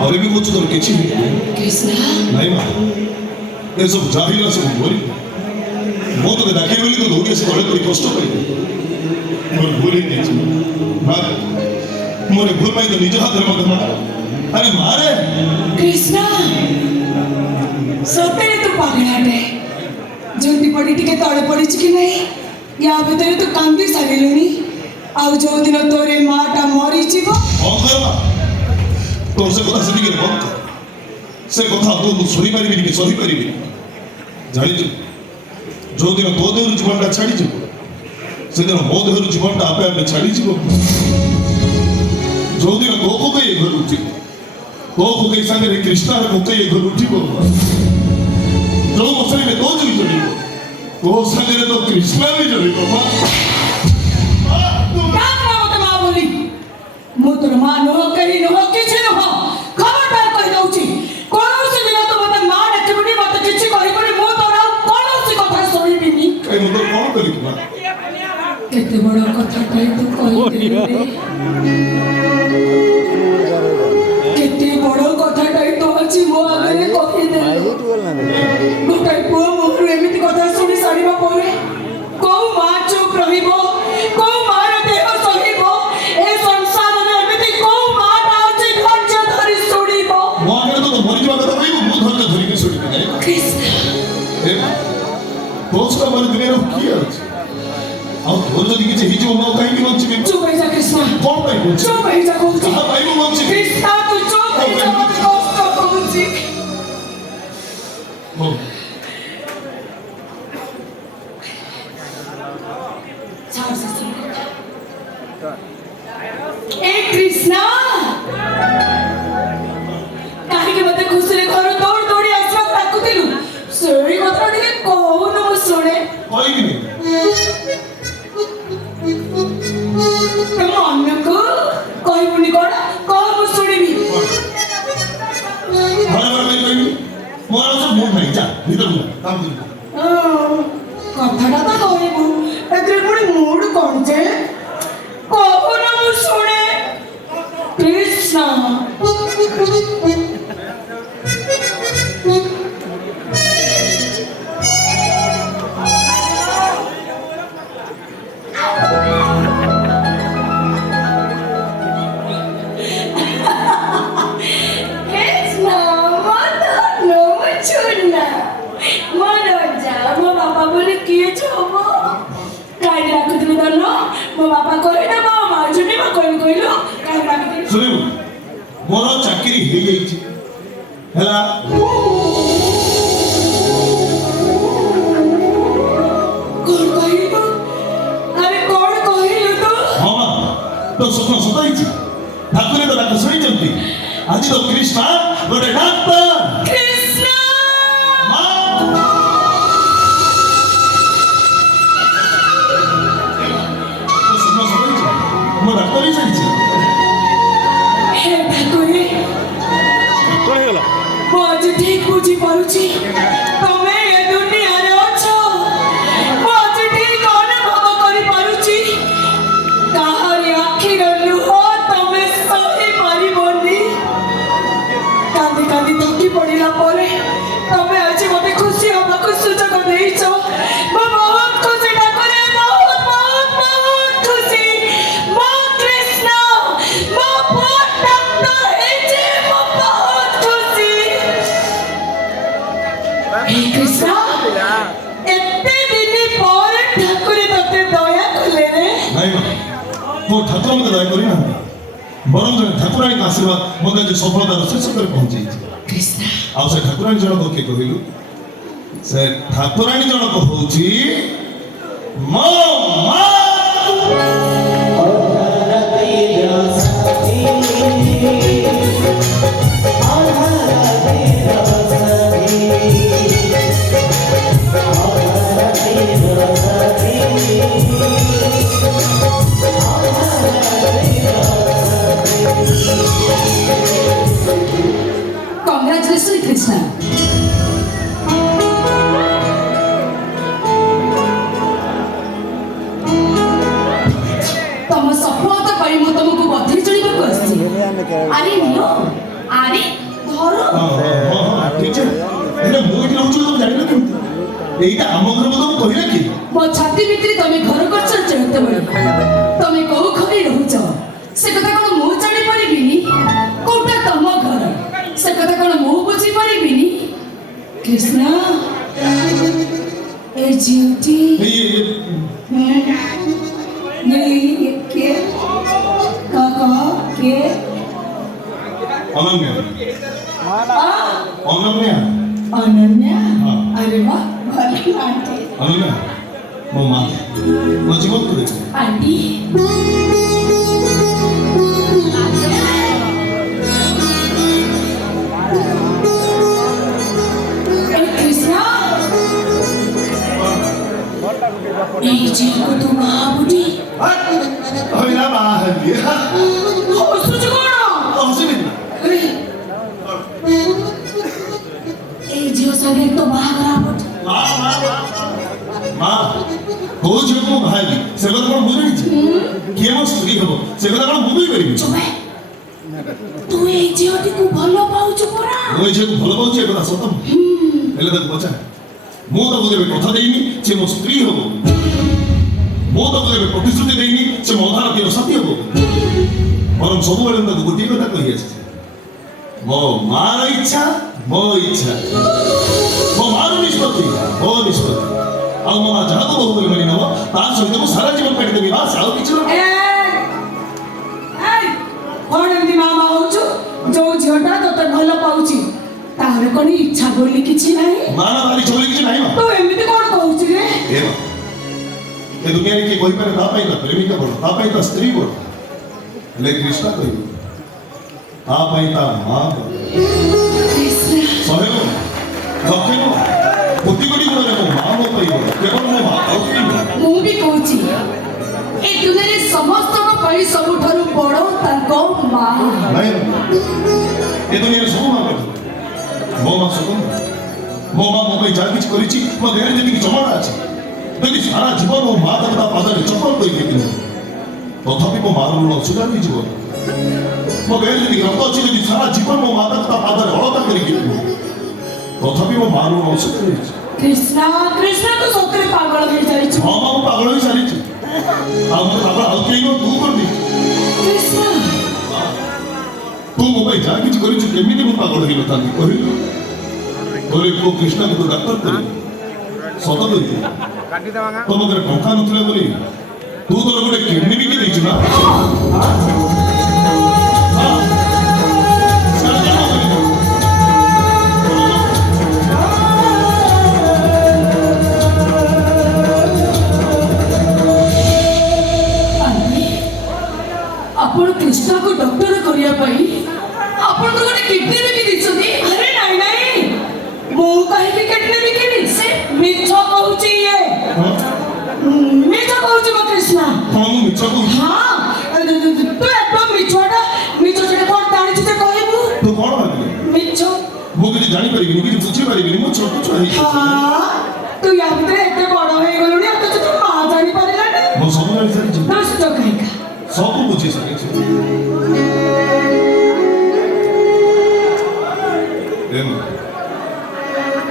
ପରେ ବି କହୁଛୁ ତୋର କିଛି कृष्णा ନାଇଁ ମା ଏସବୁ ଜାହିଲା ସବୁ ଭୁଲ ମୁଁ ତୋତେ ଡାକିବି ବୋଲି ତୁ ଦୌଡ଼ି ଆସି ତଳେ କରି କଷ୍ଟ ପାଇବି ମୋର ଭୁଲ ହେଇଯାଇଛି ମା ମୋର ଭୁଲ ପାଇଁ ତ ନିଜ ହାତରେ ମୋତେ ମାର ଆରେ ମାରେ कृष्णा सତରେ तू पागलाटे जल्दी पड़ी टिके तळे पड़िछ कि नहीं या भीतर तू कांदी सारिलुनी आउ जो दिन तोरे माटा मरी जीव ଅଙ୍କରବା ତୋର ସେ କଥା ସେତିକି ବନ୍ଦ କର ସେ କଥା ତୁ ମୁଁ ଶୁଣିପାରିବିନି କି ସହିପାରିବିନି ଜାଣିଛୁ ଯେଉଁଦିନ ତୋ ଦେହରୁ ଜୀବନଟା ଛାଡ଼ିଯିବ ସେଦିନ ମୋ ଦେହରୁ ଜୀବନଟା ଆପେ ଆପେ ଛାଡ଼ିଯିବ ଯେଉଁଦିନ ତୋ କୋକେଇ ଏ ଘରୁ ଉଠିବ ତୋ କୋକେଇ ସାଙ୍ଗରେ କ୍ରିଷ୍ଣାର କୋକେଇ ଏ ଘରୁ ଉଠିବ ଯୋଉ ମଶାଣିରେ ତୋ ଜୁଇ ଜଳିବ ତୋ ସାଙ୍ଗରେ ତୋ କ୍ରିଷ୍ଣା ବି ଜଳିବ ମା ମୁଁ ତୋର ମା ନୁହ କେହି ନୁହ କିଛି ନୁହ ଖବରଦାର କହି ଦଉଛି କୌଣସି ଦିନ ତୁ ମତେ ମା ଡାକିବୁନି ମତେ କିଛି କହିବୁନି ମୁଁ ତୋର ଆଉ କୌଣସି କଥା ଶୁଣିବିନି କାଇଁ ମୁଁ ତୋର କ'ଣ କରିବି ମା କେତେ ବଡ଼ କଥାଟାଏ ତୁ କହିଦେଲୁ ରେ କେତେ ବଡ଼ କଥାଟାଏ ତୁ ଆଜି ମୋ ଆଗରେ କହିଦେଲୁ ଗୋଟାଏ ପୁଅ ମୁହଁରୁ ଏମିତି କଥା ଶୁଣି ସାରିବା ପରେ କୋଉ ମା ଚୁପ୍ ରହିବ କୋଉ ମାର ଦେହ ସହିବ ଏ ସଂସାରରେ ଏମିତି କୋଉ ମାଟା ଅଛି ଧୈର୍ଯ୍ୟ ଧରି ଶୁଣିବ ମୋ ଆଗରେ ତ ମରିଯିବା କଥା କହିବୁ ମୁଁ ଧୈର୍ଯ୍ୟ ଧରିକି ଶୁଣିବି ନାହିଁ ତୋ ଛଡ଼ା ମୋର ଦୁନିଆରେ କିଏ ଅଛି ଆଉ ତୋର ଯଦି କିଛି ହେଇଯିବ ମୁଁ ଆଉ କାହିଁକି ବଞ୍ଚିବି ଚୁପ୍ ହେଇଯା କୃଷ୍ଣ କ'ଣ ପାଇଁ ବଞ୍ଚିବି ଚୁପ୍ ହେଇଯା କହୁଛି କାହା ପାଇଁ ମୁଁ ବଞ୍ଚିବି କୃଷ୍ଣ ତୁ ଚୁପ୍ ହେଇଯା ମତେ କଷ୍ଟ କହୁଛି ହଉ ଛାଡ଼ ସେ ସବୁ। ए कृष्णा काहे मते खुशीरे घर दौड़ दौड़ी आसवा ताकुतिलु सेही कथा टिके कहून मु सुने କହିବିନି तुम अन्य को कहबुनी कोन कह मु सुनिबी ଘରେ ଘରେ ପାଇଁ କହିବି ମୋର ଆଉ ସବୁ ମୁଣ୍ଡ ନାହିଁ ଯା ଭିତରକୁ ଯା କାମ କରିବୁ कथाटा तो कहबु एतरे पुणी मूड कोन जे कहून मु सुने कृष्णा ଶୁଣିବୁ ମୋର ଚାକିରି ହେଇଯାଇଛି ହେଲା ହଁ ମା ତୋ ସ୍ୱପ୍ନ ସତ ହେଇଛି ଠାକୁରେ ତ ତାକୁ ଶୁଣିଛନ୍ତି ଆଜି ତ କ୍ରିଷ୍ଣା ଗୋଟେ ଡାକ୍ତର ମା ତୋ ସ୍ୱପ୍ନ ସତ ହେଇଛି ମୁଁ ଡାକ୍ତର ହେଇସାରିଛି कौन है ମୁଁ ଆଜି ଠିକ ବୁଝି ପାରୁଛି ତମେ ଏ ଦୁନିଆରେ ଅଛ ମୁଁ ଆଜି ଠିକ ଅନୁଭବ କରିପାରୁଛି କାହାରି ଆଖିର ଲୁହ ତମେ ସହି ପାରିବନି କାନ୍ଦି କାନ୍ଦି ଥକି ପଡ଼ିଲା ପରେ ତମେ ଆଜି ମତେ ଖୁସି ହବାକୁ ସୁଯୋଗ ଦେଇଛ ମୁଁ ବହୁତ ଖୁସି ଠାକୁରେ ବହୁତ ବହୁତ ବହୁତ ଖୁସି ମୋ କୃଷ୍ଣ ମୋ ପୁଅ ଡାକ୍ତର ହେଇଛି ମୁଁ ବହୁତ ଖୁସି हे कृष्ण एते दिन पर ठाकुर तते दया कले रे ନାଇଁ ମା ମୋ ଠାକୁର ମୋତେ ଦୟା କରିନାହାନ୍ତି ବରଂ ଜଣେ ଠାକୁରାଣୀଙ୍କ ଆଶୀର୍ବାଦ ମୋତେ ଆଜି ସଫଳତାର ଶୀର୍ଷକରେ ପହଞ୍ଚେଇଛି कृष्ण ଆଉ ସେ ଠାକୁରାଣୀ ଜଣକ କିଏ କହିଲୁ ସେ ଠାକୁରାଣୀ ଜଣକ ହଉଛି ମୋ ମା Congratulations Krishna ତମ ସଫଳତା ପାଇଁ ମୁଁ ତମକୁ ବଧେଇ ଚଳିବାକୁ ଆସିଛି ଆରେ ନିଅ ଆରେ ଧର ଠିକ ଅଛି ହେଲେ ମୁଁ ଏଠି ରହୁଛି ତମେ ଜାଣିଲ କେମିତି ଏଇଟା ଆମ ଘର ବୋଧେ ମୁଁ କହିଲା କି ମୋ ଛାତି ଭିତରେ ତମେ ଘର କରିଛ ଯେତେବେଳେ ତମେ କୋଉ ଘରେ ରହୁଛ ସେ କଥା କଣ ମୁଁ ଜାଣିପାରିବିନି କୋଉଟା ତମ ଘର ସେ କଥା କଣ ମୁଁ ବୁଝିପାରିବିନି କୃଷ୍ଣ ଏ ଝିଅଟି କିଏ କିଏ ଅନନ୍ୟା ଅନନ୍ୟା ଅନନ୍ୟା ହଁ। अरे वाह भले आंटी ଅନନ୍ୟା ମୋ ମା ମୋ ଜୀବନ କରିଛି आंटी ए कृष्णा ए जी को तो महाबुटी କହିଲା ମା ହେବି हो सुच कोण ହସିବି ए जी संगे तो बाहर बुटी ମା କୋଉ ଝିଅକୁ ମୁଁ ବାହା ହେବି ସେ କଥା କଣ ମୁଁ ଜାଣିଛି କିଏ ମୋ ସ୍ତ୍ରୀ ହବ ସେ କଥା କଣ ମୁଁ କହିପାରିବି चुपे तू ए झियोटी को भलो पाउछु परा ମୁଁ ଏ ଝିଅକୁ ଭଲ ପାଉଛି ଏ କଥା ସତ ହେଲେ ତାକୁ ପଚାର ମୁଁ ତାକୁ କେବେ କଥା ଦେଇନି ସେ ମୋ ସ୍ତ୍ରୀ ହବ ମୁଁ ତାକୁ କେବେ ପ୍ରତିଶ୍ରୁତି ଦେଇନି ସେ ମୋ ଅଧାରତୀୟ ସାଥୀ ହବ ବରଂ ସବୁବେଳେ ମୁଁ ତାକୁ ଗୋଟିଏ କଥା କହି ଆସିଛି ମୋ ମାର ଇଚ୍ଛା ମୋ ଇଚ୍ଛା ମୋ ମାର ନିଷ୍ପତ୍ତି ମୋ ନିଷ୍ପତ୍ତି ଆଉ ମୋ ମା ଯାହାକୁ ବହୁ ବୋଲି ମାନି ନେବ ତା ସହିତ ମୁଁ ସାରା ଜୀବନ କାଟିଦେବି ବାସ୍ ଆଉ କିଛି ନୁହଁ ए कौन एमती मामा होचु जो झियोटा तोते भलो पाउची तार कोनी इच्छा बोली किछि नाही ମା ନା ଭାରି ଚୋରି କିଛି ନାହିଁ ମା तो एमिति कोन कहउची रे ଏ ମା ଏ ଦୁନିଆରେ କିଏ କହିପାରେ ତା ପାଇଁ ତା ପ୍ରେମିକା ବଡ଼ ତା ପାଇଁ ତା ସ୍ତ୍ରୀ ବଡ଼ ହେଲେ କୃଷ୍ଣ କହିବ ତା ପାଇଁ ତା ମା ବଡ଼ कृष्ण ଶହେ ନୁହଁ ଲକ୍ଷେ ନୁହଁ କୋଟି କୋଟି ଗୁଣରେ ମୋ ମା ମୋ ପାଇଁ ବଡ଼ କେବଳ ମୋ ମା ଆଉ କେହି ନୁହଁ मु भी कहउची ए दुनिया रे समस्त को पई सबुठारु बड़ ताको मां ନାଇଁ ଏ ଦୁନିଆରେ ସବୁ ମା ବଡ଼ ମୋ ମା ସ୍ୱତନ୍ତ୍ର ମୋ ମା ମୋ ପାଇଁ ଯାହା କିଛି କରିଛି ମୋ ଦେହରେ ଯେତିକି ଚମଡ଼ା ଅଛି ଯଦି ସାରା ଜୀବନ ମୋ ମା ତାକୁ ତା ପାଦରେ ଚପଲ କରିକି ପିନ୍ଧେ ତଥାପି ମୋ ମାର ଋଣ ସୁଧାର ହେଇଯିବ ମୋ ଦେହରେ ଯେତିକି ରକ୍ତ ଅଛି ଯଦି ସାରା ଜୀବନ ମୋ ମା ତାକୁ ତା ପାଦରେ ଅଳତା କରିକି ପିନ୍ଧେ ତଥାପି ମୋ ମା ଋଣ ସୁଧାର ହେଇଛି कृष्ण कृष्ण तो सତରେ पागल हो जाई छु ହଁ ମା ମୁଁ ପାଗଳ ହେଇ ସାରିଛି ଆଉ ମୋତେ ପାଗଳ ଆଉ କେହି ନୁହଁ ତୁ କରିବି कृष्ण ତୁ ମୋ ପାଇଁ ଯାହା କିଛି କରିଛୁ କେମିତି ମୁଁ ପାଗଳ ହେଇନଥାନ୍ତି କହିଲୁ ତୋର ପୁଅ କୃଷ୍ଣକୁ ତୁ ଡାକ୍ତର କରିବୁ ସତ କହିଥିଲି ତୋ ପାଖରେ ଟଙ୍କା ନଥିଲା ବୋଲି ତୁ ତୋର ଗୋଟେ କିଡନୀ ବିକି ଦେଇଛୁ ନା ହଁ। ସେଟା ଜାଣ କରିବୁ। आंटी आपण कृष्ण को डॉक्टर करिया पई आपण तो गोटे किडनी भी दिछथि अरे नाही नाही मो काहे के किडनी भी किनी से मिठो कहउची ये ହଁ मिठो कहउची मो कृष्ण ହଁ ମୁଁ ମିଛ କହୁଛି हां तू एकदम मिठोटा मिठो से कोन ताणी छिते कहबू ତୁ କ'ଣ ଭାବିଲୁ मिठो ମୁଁ କିଛି ଜାଣିପାରିବିନି କିଛି ବୁଝିପାରିବିନି ମୁଁ ଛୋଟ ଛୁଆ ହେଇଛି हां तू या भितर एते बड़ होई गलुनी अब तो तू मा जानि पारिला ना ମୁଁ ସବୁ ଜାଣି ସାରିଛି दस तो काहेका ସବୁ ବୁଝି ସାରିଛି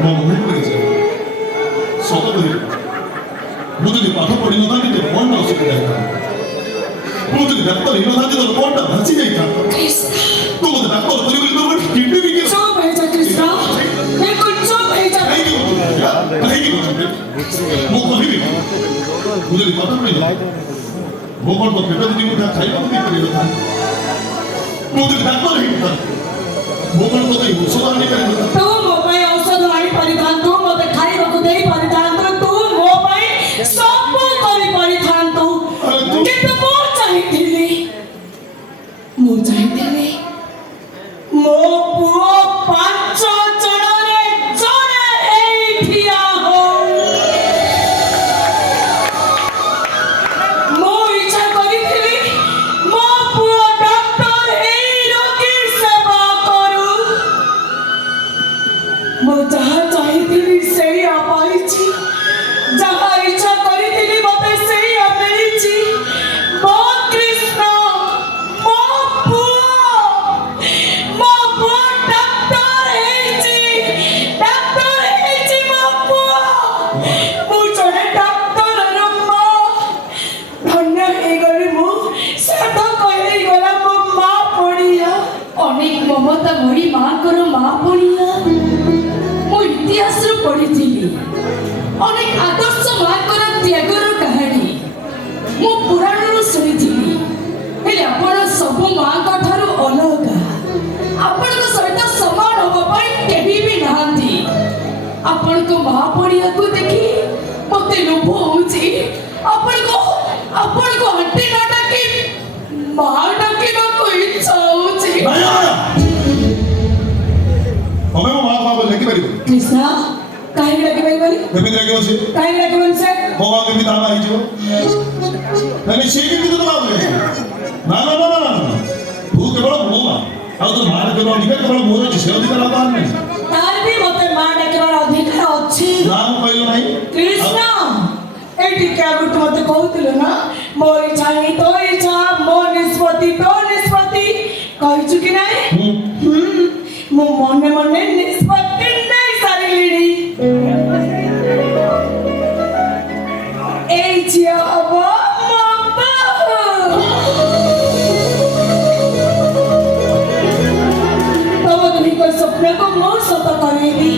ମୋ ମୁହଁ କରିଛି ସତ କହିବି ମୁଁ ଯଦି ପାଠ ପଢ଼ିନଥାନ୍ତି ତ କ'ଣଟା ଅସୁବିଧା ହେଇଥାନ୍ତା ମୁଁ ଯଦି ଡାକ୍ତର ହେଇନଥାନ୍ତି ତ କ'ଣଟା ଭାସି ଯାଇଥାନ୍ତା कृष्ण ତୁ ମୋତେ ଡାକ୍ତର କରିବୁ ବୋଲି ତୋର ଗୋଟେ କିଡନୀ ବିକି चुप है जा कृष्ण बिल्कुल चुप है जा କାହିଁକି ବୁଝୁଛନ୍ତି? ମୁଁ କହିବି ମୁଁ ଯଦି ପାଠ ପଢ଼ିନଥାନ୍ତି ମୁଁ କ'ଣ ତ ପେଟ ଯଦି ମୁଁ ଯାହା ଖାଇବାକୁ ଦେଇପାରିନଥାନ୍ତି ମୁଁ ଯଦି ଡାକ୍ତର ହେଇନଥାନ୍ତି ମୁଁ କ'ଣ ତୋତେ ଔଷଧ ଆଣିପାରିନଥାନ୍ତି तू मो पे औषध आनी परिधान तू मते खाइबाकू देई परिधान तू मो पे सब करी परिधान तू किंतु मो चाहिथिली मो पुओ पांच जणरे जणे एठिया हो मो इच्छा करिथिली मो पुओ डॉक्टर हेई रोगी सेवा करू ମମତାମୟୀ ମାଙ୍କର ମା ପଣିଆ ମୁଁ ଇତିହାସରୁ ପଢ଼ିଥିଲି। ଅନେକ ଆଦର୍ଶ ମାଙ୍କର ତ୍ୟାଗର କାହାଣୀ ମୁଁ ପୁରାଣରୁ ଶୁଣିଥିଲି। ହେଲେ ଆପଣ ସବୁ ମାଙ୍କ ଠାରୁ ଅଲଗା। ଆପଣଙ୍କ ସହିତ ସମାନ ହବା ପାଇଁ କେହି ବି ନାହାନ୍ତି। ଆପଣଙ୍କ ମା ପଣିଆକୁ ଦେଖି ମତେ ଲୋଭ ହଉଛି। ଆପଣଙ୍କୁ ଆଣ୍ଟି ନ ଡାକି ମା ଡାକିବାକୁ ଇଚ୍ଛା ହଉଛି। ତମେ ମୋ ମା ବାବା ଲେଖିପାରିବ କୃଷ୍ଣ କାହିଁକି ଡାକିପାରିବନି? କେମିତି ଲାଗିବ ସେ? କାହିଁକି ଡାକିବନି ସେ? ମୋ ମା କେମିତି ତା ମା ହେଇଯିବ? ତାହେଲେ ସେ କେମିତି ତୋ ମା ବୋଲି? ନା ନା ନା ନା ନା ତୁ କେବଳ ମୋ ମା, ଆଉ ତୋ ମାର କେବଳ ଅଧିକାର କେବଳ ମୋର ଅଛି। ସେ ଅଧିକାର ଆଉ କାହାର ନାହିଁ। ତାର ବି ମତେ ମା ଡାକିବାର ଅଧିକାର ଅଛି। ନା ମୁଁ କହିଲି ନାହିଁ। କୃଷ୍ଣ ଏଠି ଆଗରୁ ମତେ କହୁଥିଲୁ ନା ମୋ ଇଚ୍ଛା ହିଁ ତୋ ଇଚ୍ଛା, ମୋ ନିଷ୍ପତ୍ତି ତୋ ନିଷ୍ପତ୍ତି କହିଛୁ କି ନାହିଁ? ମୁଁ ମନେ ମନେ ନିଷ୍ପତ୍ତି ନେଇ ସାରିଲିଣି। এই ঝিଅ হব ମୋ ବୋହୂ। ତମ ଦୁହିଁଙ୍କ ସ୍ୱପ୍ନକୁ ମୁଁ ସତ କରେଇବି।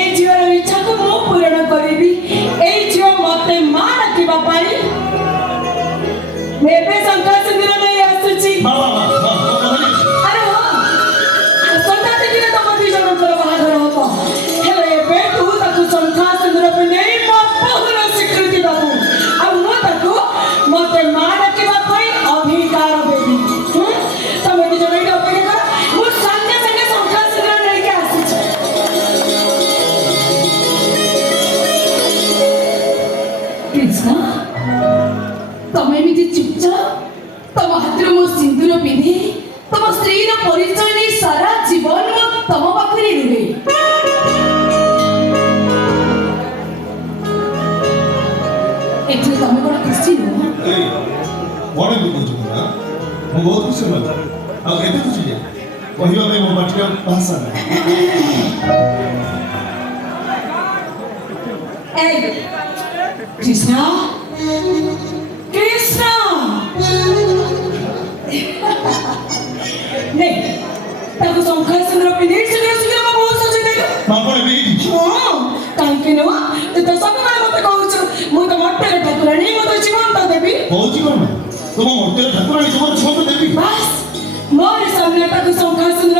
এই ଝିଅର ଇଚ୍ଛାକୁ ମୁଁ ପୂରଣ କରିବି। এই ଝିଅ ମତେ ମା ଡାକିବା ପାଇଁ ଏବେ ଶଙ୍ଖା ସିନ୍ଦୁର ନେଇ ଆସୁଛି। ଆରେ ହଁ, ଆସନ୍ତା ତିଥିରେ ତମ ଦି ଜଣଙ୍କର ବାହାଘର ହବ। ହେଲେ ଏବେ ତୁ ତାକୁ ଶଙ୍ଖା ସିନ୍ଦୁର ପିନ୍ଧେଇ ମୋ ବୋହୂର ସ୍ୱୀକୃତି ଦବୁ। ଆଉ ମୁଁ ତାକୁ ମତେ ମା ଡାକିବା ପାଇଁ ଅଧିକାର ଦେବି। ତମେ ଦି ଜଣ ଏଇଠି ଅପେକ୍ଷା କର, ମୁଁ ସାଙ୍ଗେ ସାଙ୍ଗେ ଶଙ୍ଖା ସିନ୍ଦୁର ନେଇକି ଆସିଛି। କୃଷ୍ଣ ତମେ ଏମିତି ଚୁପଚାପ ତମ ହାତରେ ମୋ ସିନ୍ଦୁର ପିନ୍ଧି ତମ ସ୍ତ୍ରୀର ପରିଚୟ ନେଇ ସାରା ଜୀବନ ମୁଁ ତମ ପାଖରେ ରୁହେ। ଏଥିରେ ତମେ କଣ ଖୁସି ନୁହଁ? କଣ ଏମିତି କହୁଛୁ? ମୁଁ ବହୁତ ଖୁସି ହେଲି। ଆଉ କେତେ ଖୁସି ଯେ କହିବା ପାଇଁ ମୋ ପାଟିର ଭାଷା ନାହିଁ। এই কৃষ্ণ কৃষ্ণ নে ତାକୁ ଶଙ୍ଖା ସିନ୍ଦୁର ପିନ୍ଧେଇ ଶୀଘ୍ର ଶୀଘ୍ର ମୋ ବୋହୂ ସଜେଇ ଦେଲୁ। ମା କଣ ଏବେ ଏଇଠି? ହଁ କାହିଁକି ନୁହଁ? ତୁ ତ ସବୁବେଳେ ମତେ କହୁଛୁ ମୁଁ ତ ମଠରେ ଠାକୁରାଣୀ, ମୁଁ ତ ଜୀବନ୍ତ ଦେବି। କହୁଛି କଣ? ତୁମ ମନ୍ଦିର ଠାକୁରାଣୀ ତୁମର ଛୁଆକୁ ଦେବି। ବାସ୍ ମୋରି ସାମ୍ନାରେ ତାକୁ ଶଙ୍ଖା ସିନ୍ଦୁର